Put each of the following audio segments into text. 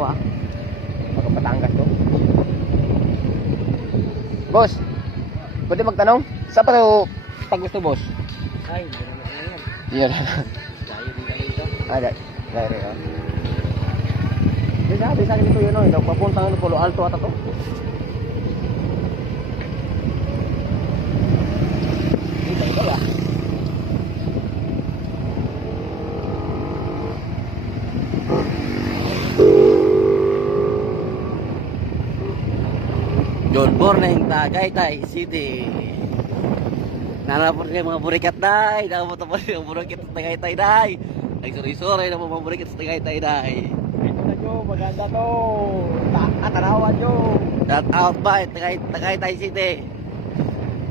to ha. Baka Batangas to. Boss, pwede magtanong? Saan pa ito pag gusto, boss? Ay, hindi naman yan. Yan. Layo din kami ito. Gaya rin. Di sabi sa akin ito yun, no? Papuntang ano, Polo Alto ata to. Ito ba? Good morning, Tagaytay City. Nanapot kayo mga burikat, day. Nakapot po yung burikat sa Tagaytay, day. Nagsuri-suri na po mga burikat sa Tagaytay, day. Ito na nyo, maganda to. Tanawan nyo. Shout out ba, Tagaytay City.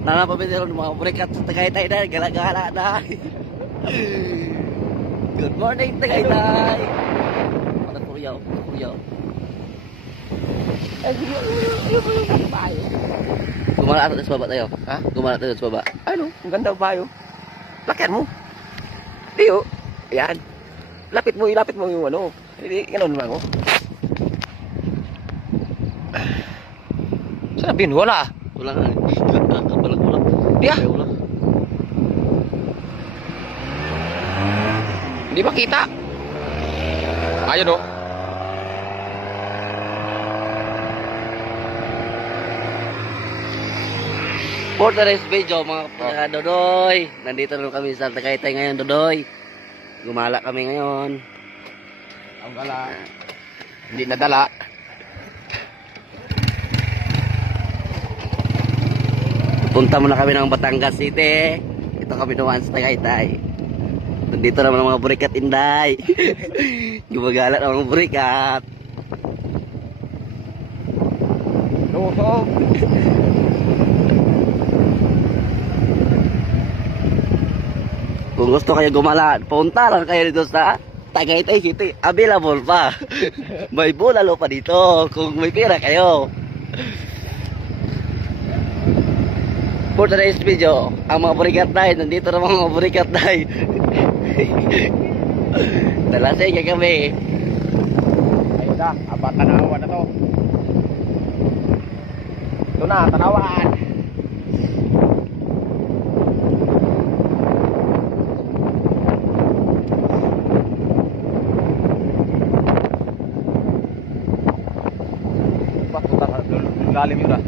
Nanapot po yung mga burikat sa Tagaytay, day. Gala-gala, day. Good morning, Tagaytay. Mga kuryaw. Eh, yung bayo. Gumala tayo sa baba tayo. Ha? Gumala tayo sa baba. Ano? Ang ganda ang bayo. Lakyan mo. Diyo. Ayan. Ilapit mo yung ano. Hindi, ganun naman ako. Saan bin? Wala. Wala nga. Kapalag-ulang. Diya. Wala. Hindi makita. Ayun o. For today's video mga Dodoy, nandito na kami sa Tagaytay ngayon, Dodoy. Gumala kami ngayon. Ang gala. Hindi nadala. Punta muna kami ng Batangas City. Ito kami naman sa Tagaytay. Nandito naman ang mga burikat, Inday. Gumagala ng mga burikat. Lusog. Kung gusto kayo gumala, punta lang kayo dito sa Tagaytay City. Available pa. May bulalo pa dito kung may pera kayo. For today's video, ang mga burikat tayo, nandito na mga burikat tayo. Talasay ka kami. Ayun na, aba tanawan na to. Ito na, tanawan. Lalim yun ah.